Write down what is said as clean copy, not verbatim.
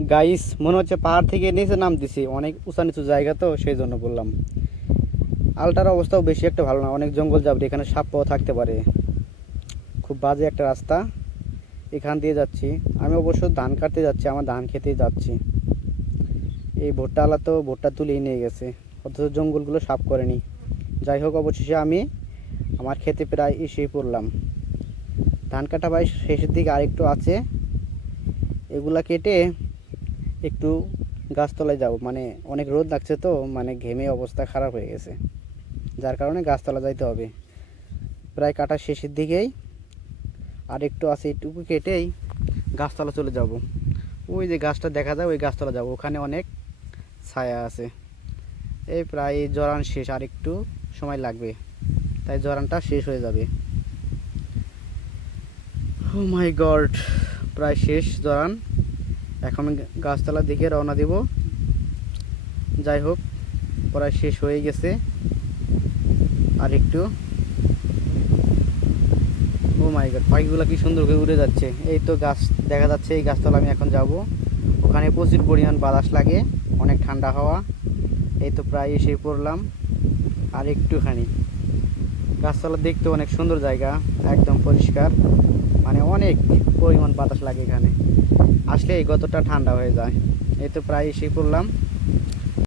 Guys মনে হচ্ছে পাহাড় থেকে নিচে নামতেছি, অনেক উঁচা নিচু জায়গা তো সেই জন্য বললাম। আলটার অবস্থাও বেশি একটা ভালো না, অনেক জঙ্গল যাবে, এখানে সাপ পাও থাকতে পারে। খুব বাজে একটা রাস্তা, এখান দিয়ে যাচ্ছি। আমি অবশ্য ধান কাটতে যাচ্ছি, আমার ধান খেতেই যাচ্ছি। এই ভুট্টা আলা তো ভুট্টা তুলেই নিয়ে গেছে, অথচ জঙ্গলগুলো সাফ করেনি। যাই হোক, অবশেষে আমি আমার খেতে প্রায় এসেই পড়লাম। ধান কাটা প্রায় শেষের দিকে আরেকটু আছে, এগুলা কেটে একটু গাছতলায় যাব, মানে অনেক রোদ লাগছে তো, মানে ঘেমে অবস্থা খারাপ হয়ে গেছে, যার কারণে গাছতলা যাইতে হবে। প্রায় কাটা শেষের দিকেই, আর একটু আছে, একটু কেটেই গাছতলা চলে যাব। ওই যে গাছটা দেখা যায়, ওই গাছতলা যাব, ওখানে অনেক ছায়া আছে। এই প্রায় জরান শেষ, আর একটু সময় লাগবে, তাই জরানটা শেষ হয়ে যাবে। ও মাই গড, প্রায় শেষ জরান। এখন আমি গাছতলার দিকে রওনা দেব। যাই হোক, প্রায় শেষ হয়ে গেছে, আর একটু। ও মাই গড, পাখিগুলো কি সুন্দর করে উড়ে যাচ্ছে। এই তো গাছ দেখা যাচ্ছে, এই গাছতলা আমি এখন যাব। ওখানে প্রচুর পরিমাণ বাতাস লাগে, অনেক ঠান্ডা হাওয়া। এই তো প্রায় এসে পড়লাম, আর একটুখানি। গাছতলা দেখতে অনেক সুন্দর জায়গা, একদম পরিষ্কার, মানে অনেক পরিমাণ বাতাস লাগে এখানে আসলে, এই গতটা ঠান্ডা হয়ে যায়। এই তো প্রায় এসে পড়লাম।